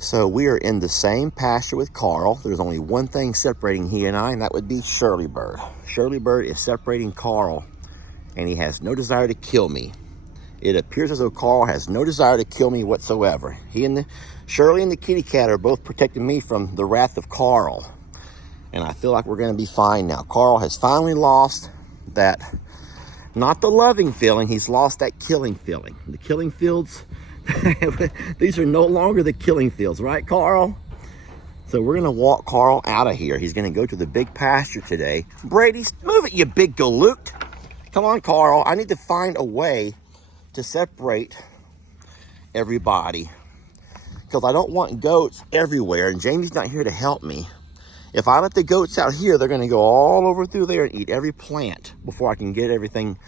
So we are in the same pasture with Carl. There's only one thing separating he and I, and that would be Shirley Bird. Shirley Bird is separating Carl, and he has no desire to kill me. It appears as though Carl has no desire to kill me whatsoever. Shirley and the kitty cat are both protecting me from the wrath of Carl. And I feel like we're gonna be fine now. Carl has finally lost that, not the loving feeling, he's lost that killing feeling. The killing fields, these are no longer the killing fields, right, Carl? So we're gonna walk Carl out of here. He's gonna go to the big pasture today. Brady, move it, you big galoot. Come on, Carl. I need to find a way to separate everybody because I don't want goats everywhere, and Jamie's not here to help me. If I let the goats out here, they're gonna go all over through there and eat every plant before I can get everything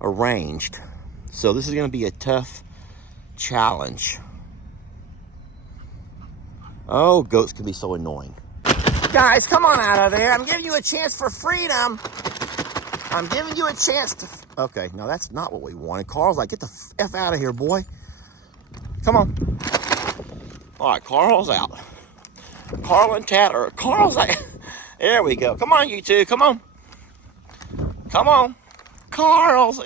arranged. So this is gonna be a tough challenge. Oh, goats can be so annoying. Guys, come on out of there. I'm giving you a chance for freedom. I'm giving you a chance to... Okay, no, that's not what we wanted. Carl's like, get the F out of here, boy. Come on. All right, Carl's out. Carl and Tat are... Carl's like... There we go. Come on, you two. Come on. Come on. Carl's...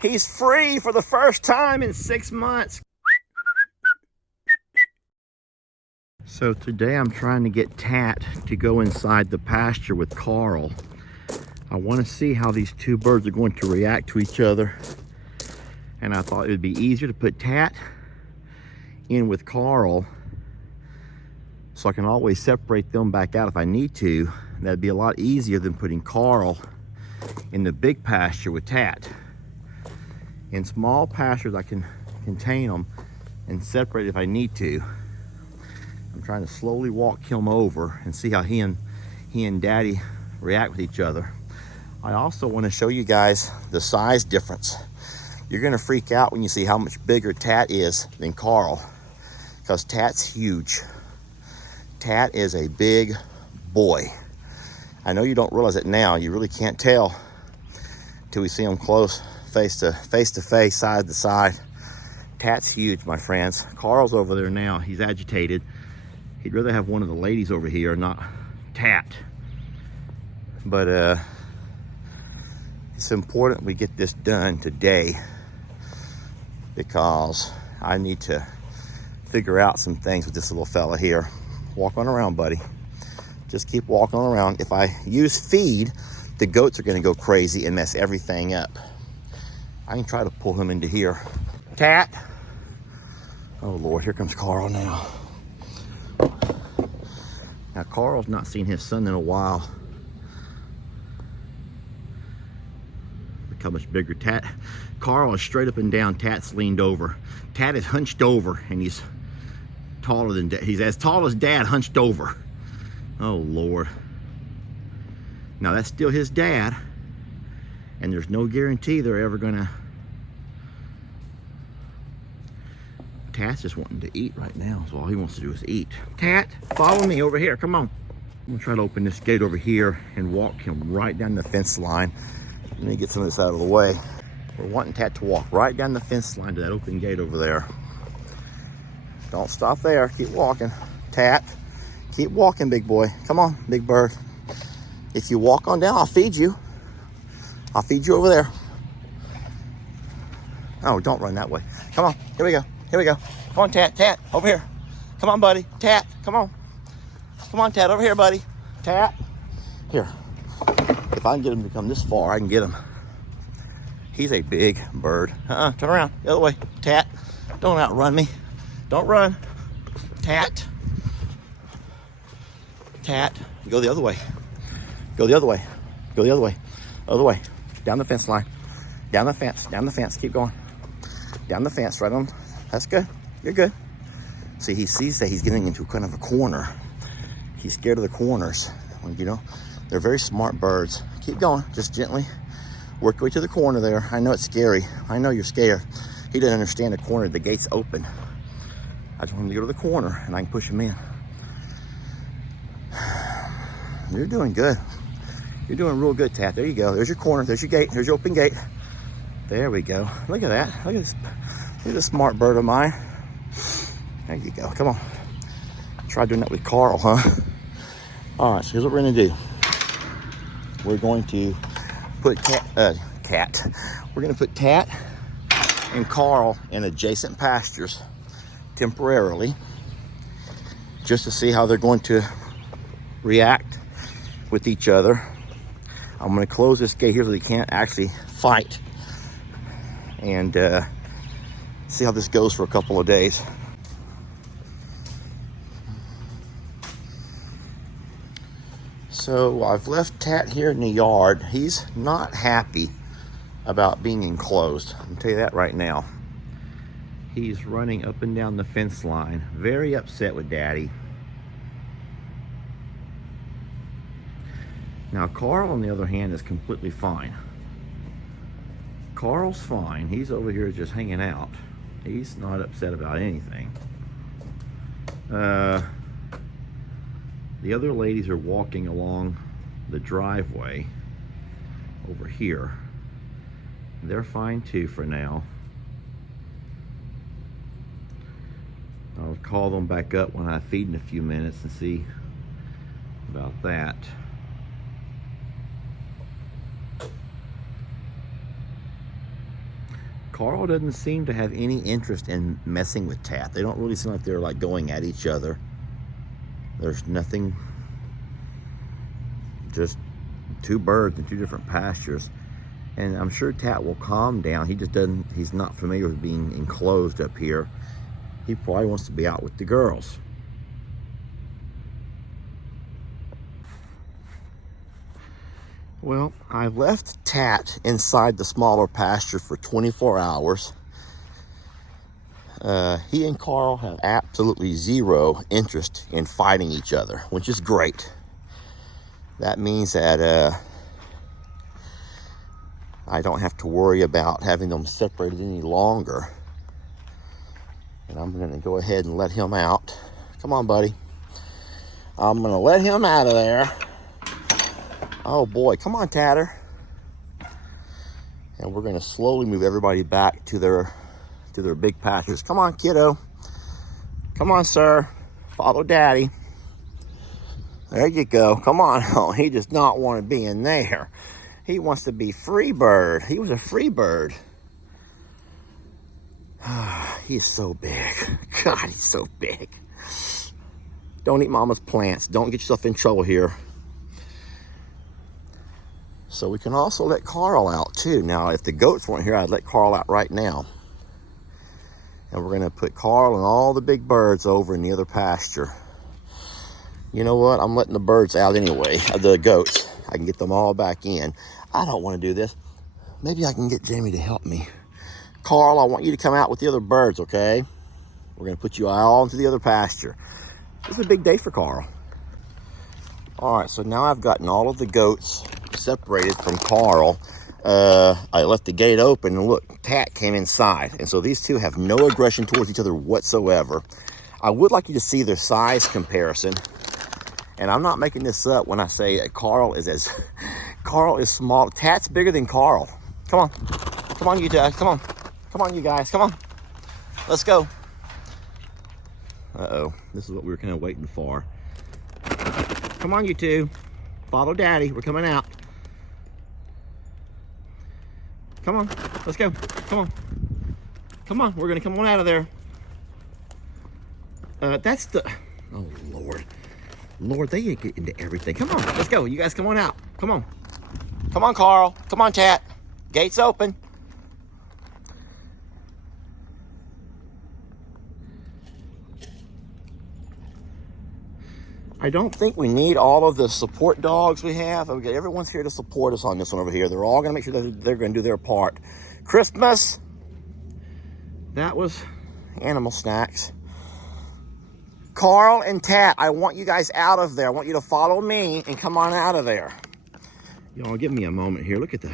He's free for the first time in 6 months. So today I'm trying to get Tat to go inside the pasture with Carl. I want to see how these two birds are going to react to each other. And I thought it would be easier to put Tat in with Carl so I can always separate them back out if I need to. That'd be a lot easier than putting Carl in the big pasture with Tat. In small pastures, I can contain them and separate if I need to. I'm trying to slowly walk him over and see how he and Daddy react with each other. I also want to show you guys the size difference. You're gonna freak out when you see how much bigger Tat is than Carl, because Tat's huge. Tat is a big boy. I know you don't realize it now. You really can't tell till we see him close, face to face, side to side. Tat's huge, my friends. Carl's over there now. He's agitated. He'd rather have one of the ladies over here, not Tat. But it's important we get this done today because I need to figure out some things with this little fella here. Walk on around, buddy. Just keep walking on around. If I use feed, the goats are gonna go crazy and mess everything up. I can try to pull him into here. Tat. Oh Lord, here comes Carl now. Now Carl's not seen his son in a while. Look how much bigger Tat. Carl is straight up and down. Tat's leaned over. Tat is hunched over, and he's taller than Dad. He's as tall as Dad, hunched over. Oh Lord. Now that's still his dad, and there's no guarantee they're ever gonna... Tat's just wanting to eat right now, so all he wants to do is eat. Tat, follow me over here, come on. I'm gonna try to open this gate over here and walk him right down the fence line. Let me get some of this out of the way. We're wanting Tat to walk right down the fence line to that open gate over there. Don't stop there, keep walking. Tat, keep walking, big boy. Come on, big bird. If you walk on down, I'll feed you. I'll feed you over there. Oh, don't run that way. Come on, here we go. Here we go. Come on, Tat, Tat, over here. Come on, buddy. Tat, come on. Come on, Tat, over here, buddy. Tat. Here. If I can get him to come this far, I can get him. He's a big bird. Turn around, the other way. Tat, don't outrun me. Don't run. Tat. Tat, go the other way. Go the other way. Go the other way. Other way. Down the fence line. Down the fence. Down the fence. Keep going. Down the fence. Right on. That's good. You're good. See, he sees that he's getting into kind of a corner. He's scared of the corners. You know, they're very smart birds. Keep going. Just gently work your way to the corner there. I know it's scary. I know you're scared. He doesn't understand the corner. The gate's open. I just want him to go to the corner and I can push him in. You're doing good. You're doing real good, Tat. There you go. There's your corner. There's your gate. There's your open gate. There we go. Look at that. Look at this. Look at this smart bird of mine. There you go. Come on. Try doing that with Carl, huh? All right, so here's what we're gonna do. We're going to put We're gonna put Tat and Carl in adjacent pastures temporarily, just to see how they're going to react with each other. I'm going to close this gate here so they can't actually fight, and see how this goes for a couple of days. So I've left Tat here in the yard. He's not happy about being enclosed. I can tell you that right now. He's running up and down the fence line, very upset with Daddy. Now Carl, on the other hand, is completely fine. Carl's fine. He's over here just hanging out. He's not upset about anything. The other ladies are walking along the driveway over here. They're fine too for now. I'll call them back up when I feed in a few minutes and see about that. Carl doesn't seem to have any interest in messing with Tat. They don't really seem like they're like going at each other. There's nothing, just two birds in two different pastures. And I'm sure Tat will calm down. He just doesn't, he's not familiar with being enclosed up here. He probably wants to be out with the girls. Well, I left Tat inside the smaller pasture for 24 hours. He and Carl have absolutely zero interest in fighting each other, which is great. That means that I don't have to worry about having them separated any longer. And I'm gonna go ahead and let him out. Come on, buddy. I'm gonna let him out of there. Oh boy, come on, Tatter. And we're gonna slowly move everybody back to their big pastures. Come on, kiddo. Come on, sir. Follow Daddy. There you go. Come on. Oh, he does not want to be in there. He wants to be free bird. He was a free bird. He's so big. God, he's so big. Don't eat mama's plants. Don't get yourself in trouble here. So we can also let Carl out too. Now, if the goats weren't here, I'd let Carl out right now. And we're gonna put Carl and all the big birds over in the other pasture. You know what? I'm letting the birds out anyway, the goats. I can get them all back in. I don't wanna do this. Maybe I can get Jamie to help me. Carl, I want you to come out with the other birds, okay? We're gonna put you all into the other pasture. This is a big day for Carl. All right, so now I've gotten all of the goats separated from Carl. I left the gate open and look, Tat came inside. And so these two have no aggression towards each other whatsoever. I would like you to see their size comparison. And I'm not making this up when I say Carl is small. Tat's bigger than Carl. Come on. Come on, you guys. Come on. Come on, you guys. Come on. Let's go. Uh-oh. This is what we were kind of waiting for. Come on, you two. Follow Daddy. We're coming out. Come on. Let's go. Come on. Come on. We're going to come on out of there. That's the... Oh, Lord. Lord, they get into everything. Come on. Let's go. You guys come on out. Come on. Come on, Carl. Come on, Tat. Gate's open. I don't think we need all of the support dogs we have. Okay, everyone's here to support us on this one over here. They're all gonna make sure that they're gonna do their part. Christmas, that was animal snacks. Carl and Tat, I want you guys out of there. I want you to follow me and come on out of there. Y'all give me a moment here. Look at the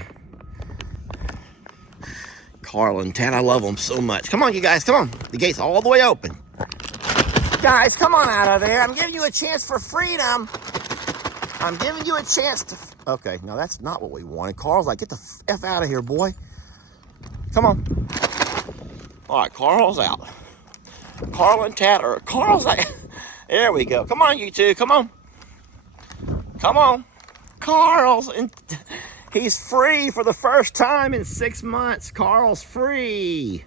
Carl and Tat, I love them so much. Come on, you guys, come on. The gate's all the way open. Guys, come on out of there. I'm giving you a chance for freedom. I'm giving you a chance to... Okay, no, that's not what we wanted. Carl's like, get the F out of here, boy. Come on. All right, Carl's out. Carl and Tat are... Carl's like... There we go. Come on, you two. Come on. Come on. Carl's in, he's free for the first time in 6 months. Carl's free.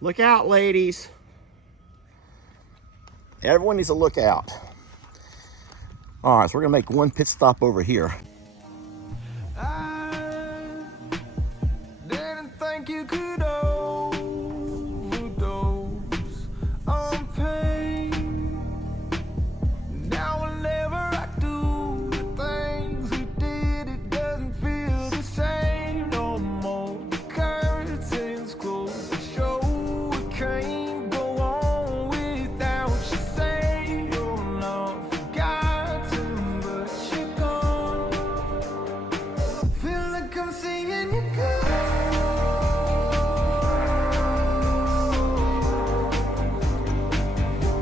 Look out, ladies. Everyone needs to look out. All right, so we're gonna make one pit stop over here. I didn't think you could overdose on pain. Now whenever I do the things we did, it doesn't feel the same no more. The curtains close, the show can't go on without you. Say you're not forgotten, but you're gone. Feel like I'm seeing you go.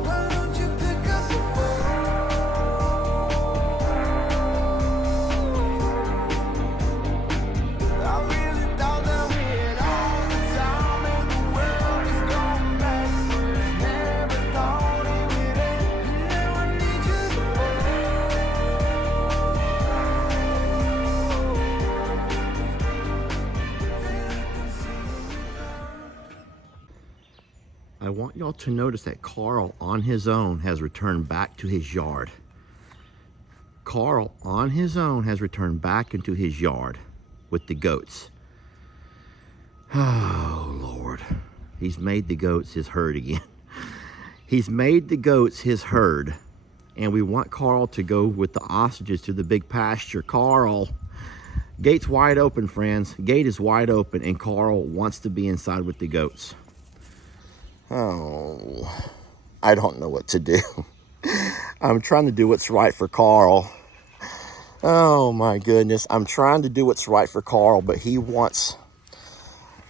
Why don't you pick up the phone? I really thought that we had all the time in the world is going backwards. Never thought it would end. Now I need you to I want y'all to notice that Carl on his own has returned back to his yard. Carl on his own has returned back into his yard with the goats. Oh, Lord. He's made the goats his herd again. He's made the goats his herd. And we want Carl to go with the ostriches to the big pasture. Carl, gate's wide open, friends. Gate is wide open, and Carl wants to be inside with the goats. Oh, I don't know what to do. I'm trying to do what's right for Carl. Oh my goodness. I'm trying to do what's right for Carl, but he wants...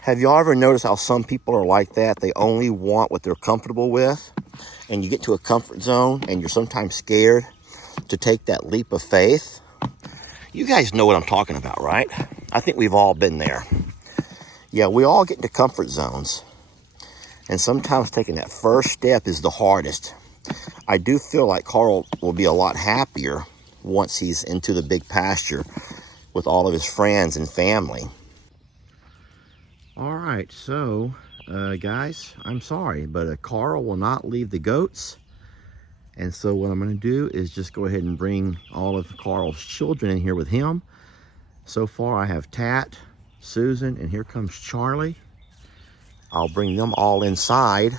Have y'all ever noticed how some people are like that? They only want what they're comfortable with. And you get to a comfort zone and you're sometimes scared to take that leap of faith. You guys know what I'm talking about, right? I think we've all been there. Yeah, we all get into comfort zones. And sometimes taking that first step is the hardest. I do feel like Carl will be a lot happier once he's into the big pasture with all of his friends and family. All right, so guys, I'm sorry, but Carl will not leave the goats. And so what I'm gonna do is just go ahead and bring all of Carl's children in here with him. So far I have Tat, Susan, and here comes Charlie. I'll bring them all inside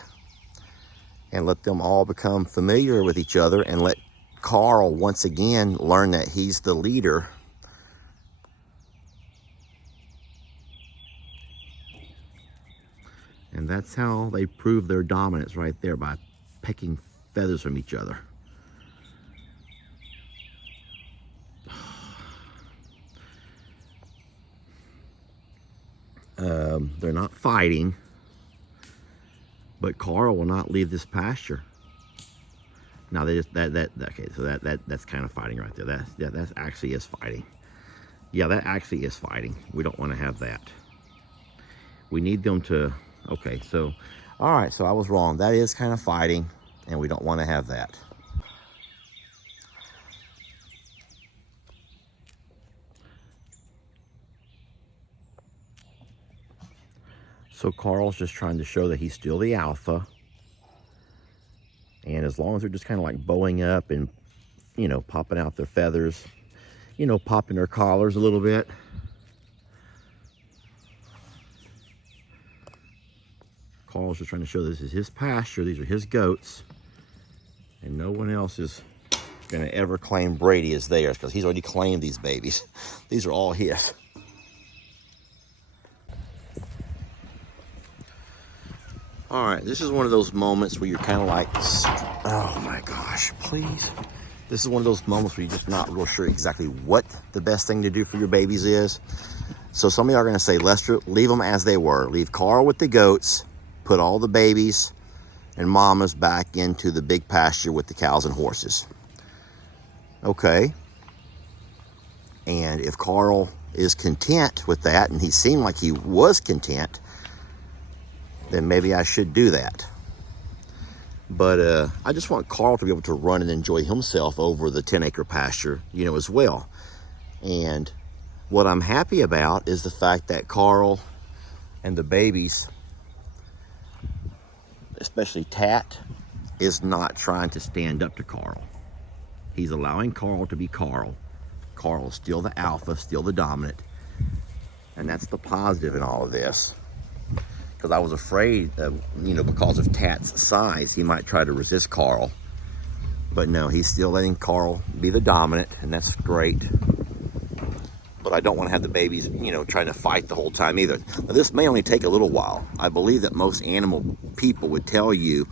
and let them all become familiar with each other and let Carl once again learn that he's the leader. And that's how they prove their dominance right there, by pecking feathers from each other. They're not fighting, but Carl will not leave this pasture. Now they just okay, so that's kind of fighting right there. That actually is fighting. Yeah, that actually is fighting. We don't want to have that. We need them to, okay, so all right, so I was wrong. That is kind of fighting, and we don't want to have that. So Carl's just trying to show that he's still the alpha. And as long as they're just kind of like bowing up and, you know, popping out their feathers, you know, popping their collars a little bit. Carl's just trying to show this is his pasture. These are his goats. And no one else is going to ever claim Brady as theirs, because he's already claimed these babies. These are all his. All right, this is one of those moments where you're kind of like, oh my gosh, please. This is one of those moments where you're just not real sure exactly what the best thing to do for your babies is. So some of you are gonna say, Lester, leave them as they were. Leave Carl with the goats, put all the babies and mamas back into the big pasture with the cows and horses. Okay. And if Carl is content with that, and he seemed like he was content, then maybe I should do that. But I just want Carl to be able to run and enjoy himself over the 10-acre pasture, you know, as well. And what I'm happy about is the fact that Carl and the babies, especially Tat, is not trying to stand up to Carl. He's allowing Carl to be Carl. Carl is still the alpha, still the dominant. And that's the positive in all of this. Because I was afraid, you know, because of Tat's size, he might try to resist Carl. But no, he's still letting Carl be the dominant, and that's great. But I don't want to have the babies, you know, trying to fight the whole time either. Now, this may only take a little while. I believe that most animal people would tell you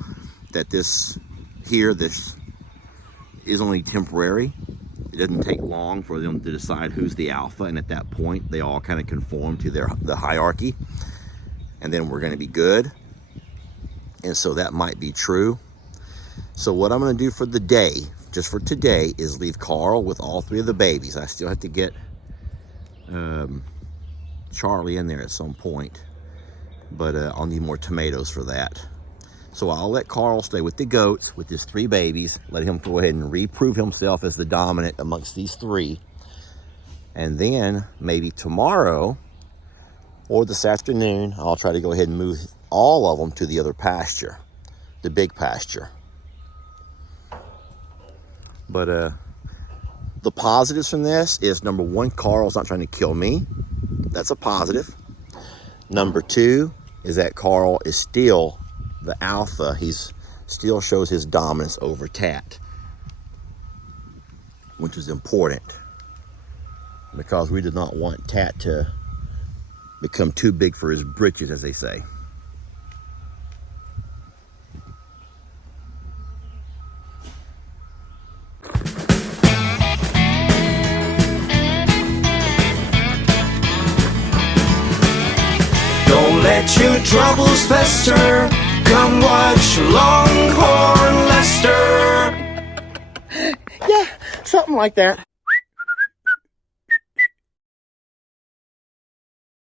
that this is only temporary. It doesn't take long for them to decide who's the alpha, and at that point, they all kind of conform to the hierarchy, and then we're going to be good. And so that might be true. So what I'm going to do for the day, just for today, is leave Carl with all three of the babies. I still have to get Charlie in there at some point, but I'll need more tomatoes for that. So I'll let Carl stay with the goats with his three babies, let him go ahead and reprove himself as the dominant amongst these three. And then maybe tomorrow or this afternoon, I'll try to go ahead and move all of them to the other pasture, the big pasture. But the positives from this is, number one, Carl's not trying to kill me. That's a positive. Number two is that Carl is still the alpha. He's still shows his dominance over Tat, which is important because we did not want Tat to become too big for his britches, as they say. Don't let your troubles fester. Come watch Longhorn Lester. Yeah, something like that.